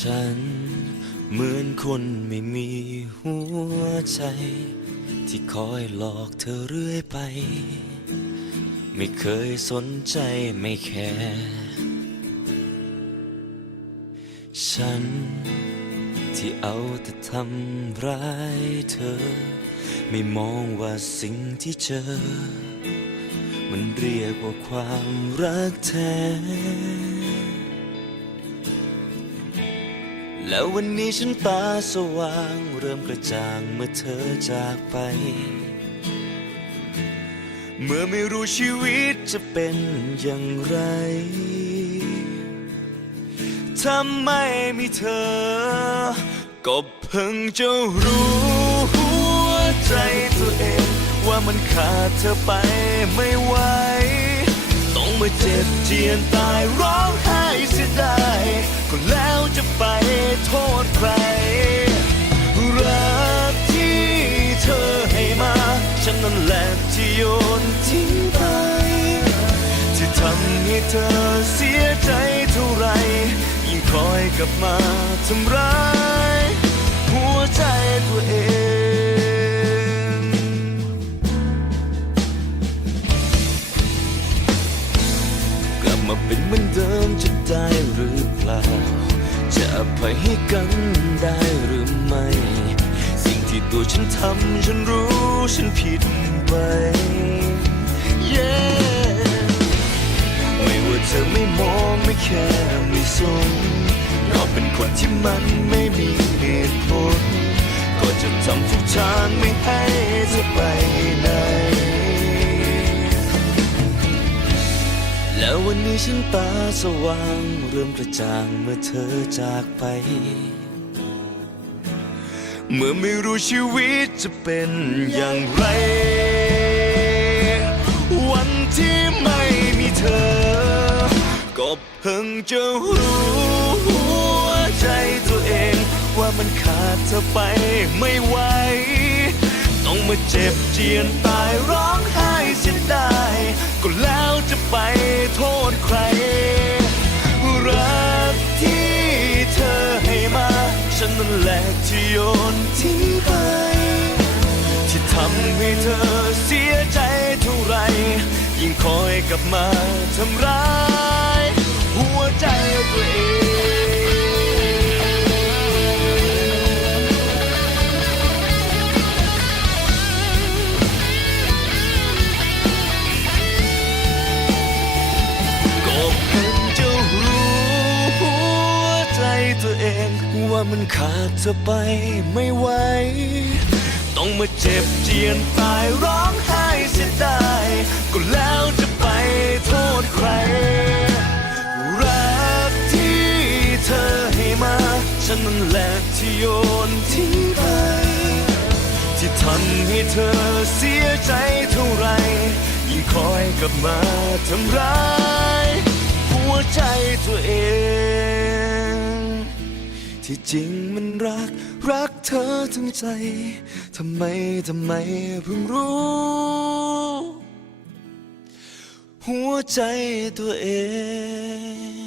ฉัน เหมือนคนไม่มีหัวใจ ที่คอยหลอกเธอเรื่อยไป ไม่เคยสนใจไม่แคร์ฉัน ที่เอาแต่ทำร้ายเธอ ไม่มองว่าสิ่งที่เจอ มันเรียกว่าความรักแท้ แล้ววันนี้ฉันตาสว่างเริ่มกระจ่างเมื่อเธอจากไป เมื่อไม่รู้ชีวิตจะเป็นอย่างไร ถ้าไม่มีเธอ ก็เพิ่งจะรู้หัวใจตัวเอง ว่ามันขาดเธอไปไม่ไหว ต้องมาเจ็บเจียนตายร้องไห้เสียดายก็แล้ว โทษใคร รักที่เธอให้มา ฉันนั่นแหละที่โยนทิ้งไป ที่ทำให้เธอเสียใจเท่าไร ยิ่งคอยกลับมาทำร้าย จะอภัยให้กันได้หรือไม่ สิ่งที่ตัวฉันทำฉันรู้ฉันผิดไป yeah ไม่ว่าเธอไม่มองไม่แค่ไม่สนก็เป็นคนที่มันไม่มีเหตุผล ก็จะทำทุกทางไม่ให้ วันนี้ฉันตาสว่างเริ่มกระจ่างเมื่อเธอจากไป เมื่อไม่รู้ชีวิตจะเป็นอย่างไร วันที่ไม่มีเธอ ก็เพิ่งจะรู้หัวใจตัวเอง ว่ามันขาดเธอไปไม่ไหวต้องมาเจ็บเจียนตายร้องไห้เสียดายก็แล้วจะไป ษใคร รักที่เธอให้มา ฉันนั่นแหละที่โยนทิ้งไป ที่ทำให้เธอเสียใจเท่าไร ยิ่งคอยกลับมาทำร้าย มันขาดเธอไปไม่ไหว ต้องมาเจ็บเจียนตายร้องไห้เสียดายก็แล้วจะไปโทษใคร รักที่เธอให้มา ฉันนั่นแหละที่โยนทิ้งไป ที่ทำให้เธอเสียใจเท่าไร ยิ่งคอยกลับมาทำร้าย หัวใจตัวเอง ที่จริงมันรัก รักเธอทั้งใจ ทำไม ทำไมเพิ่งรู้ หัวใจตัวเอง